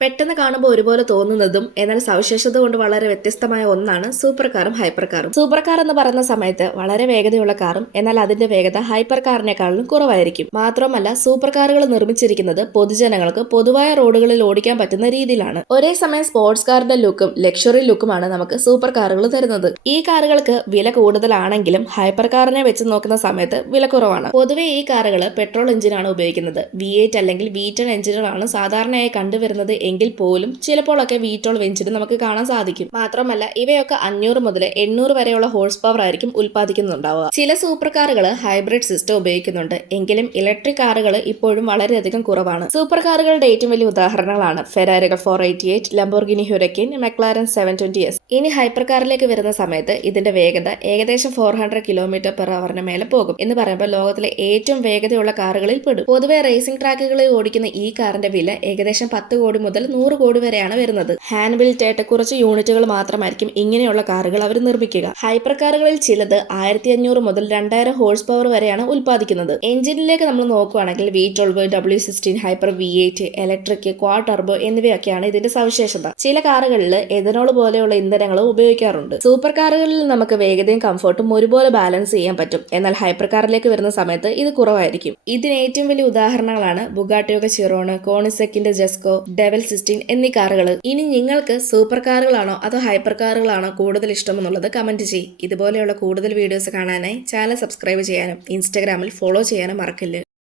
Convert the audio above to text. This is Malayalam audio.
പെട്ടെന്ന് കാണുമ്പോൾ ഒരുപോലെ തോന്നുന്നതും എന്നാൽ സവിശേഷത കൊണ്ട് വളരെ വ്യത്യസ്തമായ ഒന്നാണ് സൂപ്പർ കാറും ഹൈപ്പർ കാറും. സൂപ്പർ കാർ എന്ന് പറയുന്ന സമയത്ത് വളരെ വേഗതയുള്ള കാറും എന്നാൽ അതിന്റെ വേഗത ഹൈപ്പർ കാറിനേക്കാളും കുറവായിരിക്കും. മാത്രമല്ല സൂപ്പർ കാറുകൾ നിർമ്മിച്ചിരിക്കുന്നത് പൊതുജനങ്ങൾക്ക് പൊതുവായ റോഡുകളിൽ ഓടിക്കാൻ പറ്റുന്ന രീതിയിലാണ്. ഒരേ സമയം സ്പോർട്സ് കാറിന്റെ ലുക്കും ലക്ഷറി ലുക്കുമാണ് നമുക്ക് സൂപ്പർ കാറുകൾ തരുന്നത്. ഈ കാറുകൾക്ക് വില കൂടുതലാണെങ്കിലും ഹൈപ്പർ കാറിനെ വെച്ച് നോക്കുന്ന സമയത്ത് വില കുറവാണ്. പൊതുവെ ഈ കാറുകൾ പെട്രോൾ എഞ്ചിനാണ് ഉപയോഗിക്കുന്നത്. V8 അല്ലെങ്കിൽ V10 എഞ്ചിനുകളാണ് സാധാരണയായി കണ്ടുവരുന്നത് എങ്കിൽ പോലും ചിലപ്പോഴൊക്കെ V12 എഞ്ചിൻ നമുക്ക് കാണാൻ സാധിക്കും. മാത്രമല്ല ഇവയൊക്കെ 500 മുതൽ 800 വരെയുള്ള ഹോഴ്സ് പവർ ആയിരിക്കും ഉൽപ്പാദിക്കുന്നുണ്ടാവുക. ചില സൂപ്പർ കാറുകൾ ഹൈബ്രിഡ് സിസ്റ്റം ഉപയോഗിക്കുന്നുണ്ട് എങ്കിലും ഇലക്ട്രിക് കാറുകൾ ഇപ്പോഴും വളരെയധികം കുറവാണ്. സൂപ്പർ കാറുകളുടെ ഏറ്റവും വലിയ ഉദാഹരണങ്ങളാണ് ഫെരാരികൾ 488, ലംബോർഗിനി ഹ്യൂറൈക്കൻ, മെക്ലാരൻ 720S. ഇനി ഹൈപ്പർ കാറിലേക്ക് വരുന്ന സമയത്ത് ഇതിന്റെ വേഗത ഏകദേശം 400 km/h മേലെ പോകും എന്ന് പറയുമ്പോൾ ലോകത്തിലെ ഏറ്റവും വേഗതയുള്ള കാറുകളിൽ പെടും. പൊതുവെ റേസിംഗ് ട്രാക്കുകളിൽ ഓടിക്കുന്ന ഈ കാറിന്റെ വില ഏകദേശം 10 കോടി മുതൽ 100 കോടി വരെയാണ് വരുന്നത്. ഹാൻഡ് ബിൽറ്റ് ആയിട്ട് കുറച്ച് യൂണിറ്റുകൾ മാത്രമായിരിക്കും ഇങ്ങനെയുള്ള കാറുകൾ അവർ നിർമ്മിക്കുക. ഹൈപ്പർ കാറുകളിൽ ചിലത് 1500 മുതൽ 2000 ഹോഴ്സ് പവർ വരെയാണ് ഉൽപ്പാദിക്കുന്നത്. എഞ്ചിനിലേക്ക് നമ്മൾ നോക്കുകയാണെങ്കിൽ V12, W16, hyper V8, electric, quad turbo എന്നിവയൊക്കെയാണ് ഇതിന്റെ സവിശേഷത. ചില കാറുകളിൽ എഥനോൾ പോലെയുള്ള ഇന്ധനങ്ങളും ഉപയോഗിക്കാറുണ്ട്. സൂപ്പർ കാറുകളിൽ നമുക്ക് വേഗതയും കംഫർട്ടും ഒരുപോലെ ബാലൻസ് ചെയ്യാൻ പറ്റും. എന്നാൽ ഹൈപ്പർ കാറിലേക്ക് വരുന്ന സമയത്ത് ഇത് കുറവായിരിക്കും. ഇതിന് ഏറ്റവും വലിയ ഉദാഹരണങ്ങളാണ് ബുഗാട്ടിയുടെ ചിറോൺ, കോണിസെക്കിന്റെ ജെസ്കോ, ഡെവൽ 16 എന്നീ കാറുകൾ. ഇനി നിങ്ങൾക്ക് സൂപ്പർ കാറുകളാണോ അതോ ഹൈപ്പർ കാറുകളാണോ കൂടുതൽ ഇഷ്ടമെന്നുള്ളത് കമന്റ് ചെയ്യ്. ഇതുപോലെയുള്ള കൂടുതൽ വീഡിയോസ് കാണാനായി ചാനൽ സബ്സ്ക്രൈബ് ചെയ്യാനും ഇൻസ്റ്റാഗ്രാമിൽ ഫോളോ ചെയ്യാനും മറക്കില്ല.